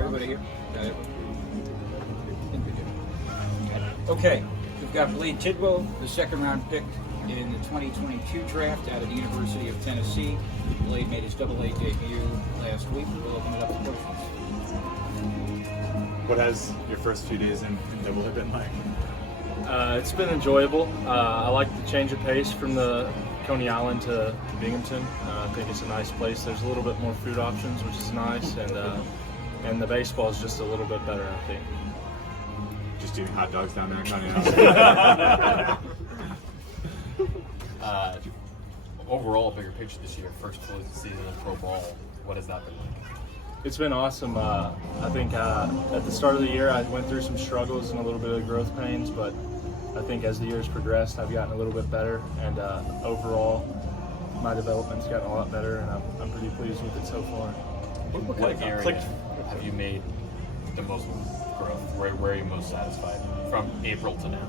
Everybody here? Okay, we've got Blade Tidwell, the second-round pick in the 2022 draft out of the University of Tennessee. Blade made his AA debut last week. We'll open it up to questions. What has your first few days in Double A been like? It's been enjoyable. I like the change of pace from the Coney Island to Binghamton. I think it's a nice place. There's a little bit more food options, which is nice, and the baseball is just a little bit better, I think. Just eating hot dogs down there in Coney Island. Overall, bigger picture this year, first full season of pro ball, what has that been like? It's been awesome. I think at the start of the year I went through some struggles and a little bit of growth pains, but I think as the years progressed I've gotten a little bit better, and overall my development's gotten a lot better, and I'm pretty pleased with it so far. What area have you made the most growth? Where are you most satisfied from April to now?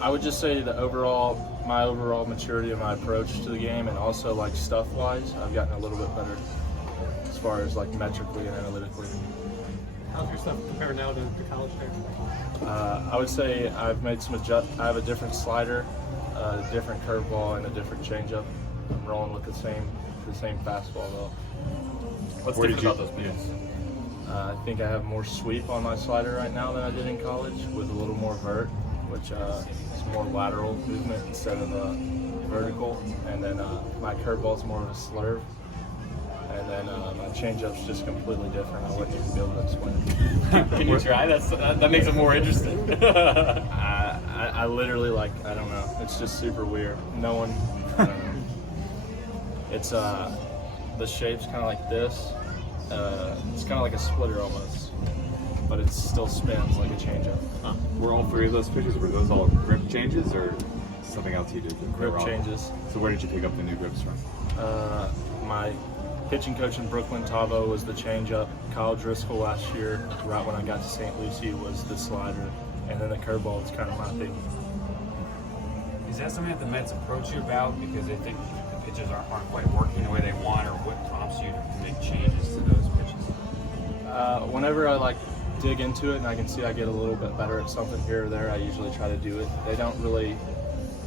I would just say my overall maturity and my approach to the game, and also like stuff-wise, I've gotten a little bit better as far as like metrically and analytically. How's your stuff compared now to college there? I would say I've made some adjustments. I have a different slider, a different curveball, and a different changeup. I'm rolling with the same fastball though. What's different about those pitches? I think I have more sweep on my slider right now than I did in college, with a little more vert, which is more lateral movement instead of vertical. And then my curveball is more of a slurve. And then my changeup's just completely different. I wouldn't even be able to explain it. Can you try? That makes it more interesting. I literally, I don't know. It's just super weird. No one, I don't know. It's, the shape's kind of like this. It's kind of like a splitter almost, but it still spins like a changeup. Huh. Were all three of those pitches, were those all grip changes or something else you did? Grip changes. So where did you pick up the new grips from? My pitching coach in Brooklyn, Tavo, was the changeup. Kyle Driscoll last year, right when I got to St. Lucie, was the slider, and then the curveball is kind of my thing. Is that something that the Mets approach you about because they think the pitches aren't quite working the way they want, or what prompts you to make changes to those pitches? Whenever I dig into it and I can see I get a little bit better at something here or there, I usually try to do it. They don't really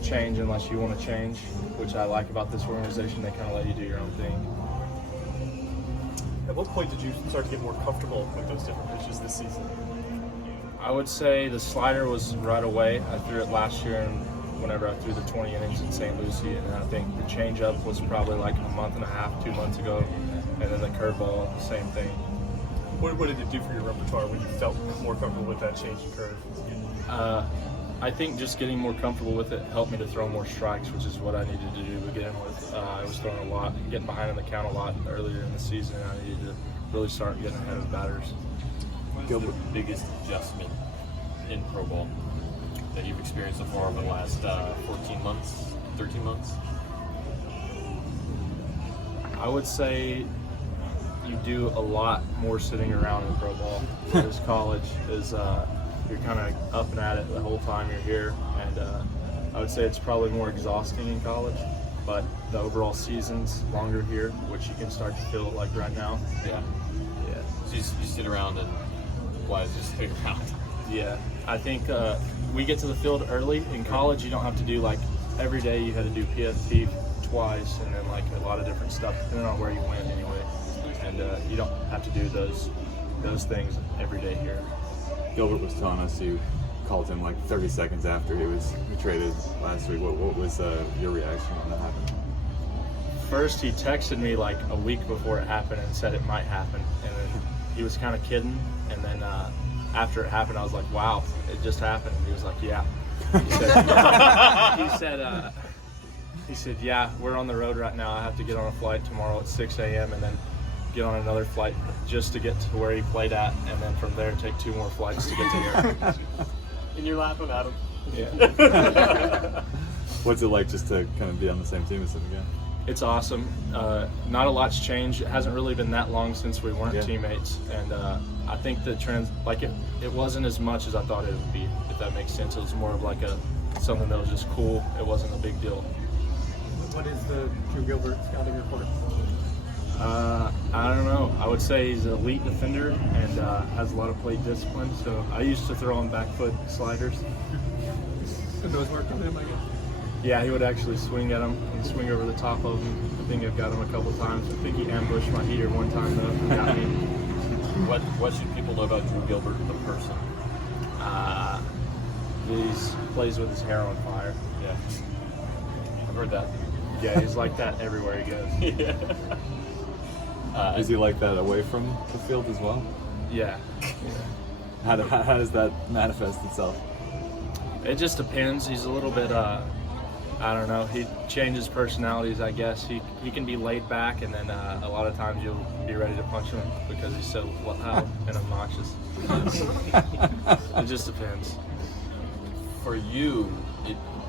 change unless you want to change, which I like about this organization. They kind of let you do your own thing. At what point did you start to get more comfortable with those different pitches this season? I would say the slider was right away. I threw it last year, and whenever I threw the 20 innings in St. Lucie, and I think the changeup was probably like a month and a half, 2 months ago, and then the curveball, same thing. What did it do for your repertoire when you felt more comfortable with that change in curve? I think just getting more comfortable with it helped me to throw more strikes, which is what I needed to do to begin with. I was throwing a lot, getting behind in the count a lot earlier in the season, and I needed to really start getting ahead of batters. What's the biggest adjustment in pro ball that you've experienced so far over the last 14 months, 13 months? I would say you do a lot more sitting around in pro ball. Whereas college is you're kind of up and at it the whole time you're here, and I would say it's probably more exhausting in college, but the overall season's longer here, which you can start to feel like right now. Yeah. So you sit around, and why is it just sitting around? Yeah, I think we get to the field early. In college, you don't have to do every day. You had to do PFP twice, and then a lot of different stuff depending on where you went anyway. And you don't have to do those things every day here. Gilbert was telling us you called him 30 seconds after he was traded last week. What was your reaction when that happened? First, he texted me a week before it happened and said it might happen, and then he was kind of kidding. And then after it happened, I was like, "Wow, it just happened." And he was like, "Yeah." He said, "Yeah, we're on the road right now. I have to get on a flight tomorrow at 6 a.m. and then get on another flight just to get to where he played at, and then from there take 2 more flights to get to here." And you're laughing at him. Yeah. What's it like just to kind of be on the same team as him again? It's awesome. Not a lot's changed. It hasn't really been that long since we weren't teammates, and I think the trends, it wasn't as much as I thought it would be, if that makes sense. It was more of something that was just cool. It wasn't a big deal. What is the Drew Gilbert scouting report? I don't know. I would say he's an elite defender and has a lot of plate discipline. So I used to throw him back foot sliders. And those worked on him, I guess. Yeah, he would actually swing at him and swing over the top of him. I think I've got him a couple times. I think he ambushed my heater one time though. He got me. What should people know about Drew Gilbert, the person? He plays with his hair on fire. Yeah, I've heard that. Yeah, he's like that everywhere he goes. Yeah. Is he like that away from the field as well? Yeah. How does that manifest itself? It just depends. He's a little bit, I don't know. He changes personalities, I guess. He can be laid back, and then a lot of times you'll be ready to punch him because he's so loud and obnoxious. It just depends. For you,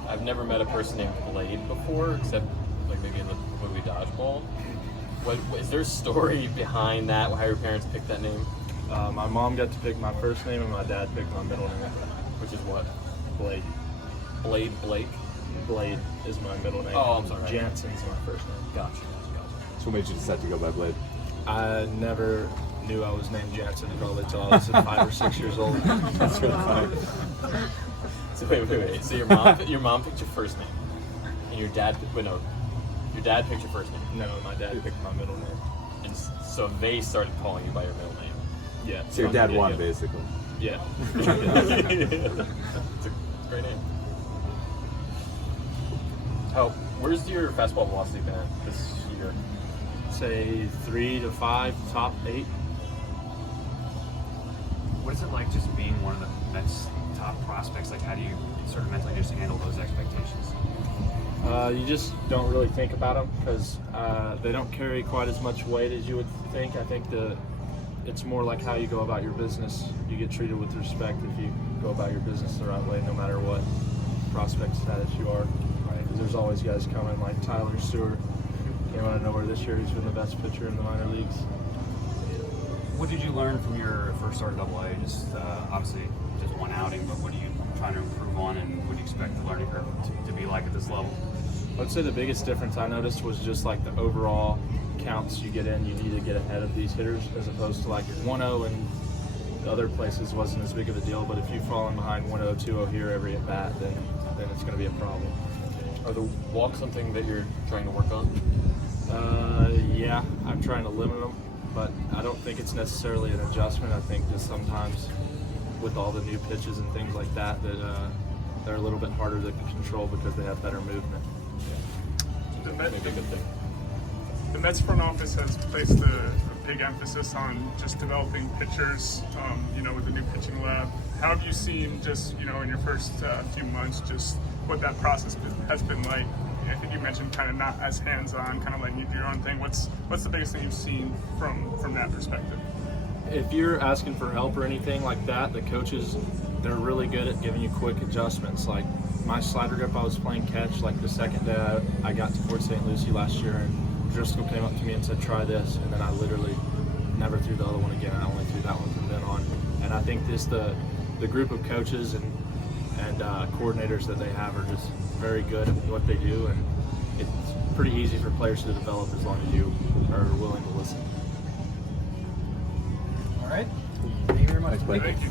I've never met a person named Blade before, except like maybe in the movie Dodgeball. What is there a story behind that? How your parents picked that name? My mom got to pick my first name, and my dad picked my middle name. Which is what? Blade. Blade Blake. Blade is my middle name. Oh, I'm sorry. Jansen's my first name. Gotcha. So what made you decide to go by Blade? I never knew I was named Jansen probably until I was 5 or 6 years old. That's really funny. So wait. So your mom picked your first name, and your dad your dad picked your first name, No, my dad picked my middle name. and so they started calling you by your middle name. Yeah. So your dad won, basically. Yeah. It's a great name. Where's your fastball velocity been this year? Say 3 to 5, top 8. What is it like just being one of the Mets' top prospects? Like, how do you sort of mentally just handle those expectations? You just don't really think about them because they don't carry quite as much weight as you would think. I think it's more like how you go about your business. You get treated with respect if you go about your business the right way, no matter what prospect status you are. Right? 'Cause there's always guys coming like Tyler Stewart. Came out of nowhere this year. He's been the best pitcher in the minor leagues. What did you learn from your first start at AA? Just obviously just one outing, but what are you trying to improve on, and what do you expect the learning curve to be like at this level? I would say the biggest difference I noticed was just like the overall counts you get in. You need to get ahead of these hitters as opposed to like 1-0 and other places wasn't as big of a deal. But if you've fallen behind 1-0, 2-0 here every at bat, then it's going to be a problem. Are the walks something that you're trying to work on? Yeah, I'm trying to limit them, but I don't think it's necessarily an adjustment. I think just sometimes with all the new pitches and things like that, they're a little bit harder to control because they have better movement. Maybe a good thing. The Mets front office has placed a big emphasis on just developing pitchers, with the new pitching lab. How have you seen just, in your first few months, just what that process has been like? I think you mentioned kind of not as hands-on, kind of letting you do your own thing. What's the biggest thing you've seen from that perspective? If you're asking for help or anything like that, the coaches, they're really good at giving you quick adjustments. Like my slider grip, I was playing catch like the second day I got to Port St. Lucie last year, and Driscoll came up to me and said, try this, and then I literally never threw the other one again. I only threw that one from then on. And I think the group of coaches and coordinators that they have are just very good at what they do, and it's pretty easy for players to develop as long as you are willing to listen. All right. Thank you very much. Thanks, Blake. Thank you.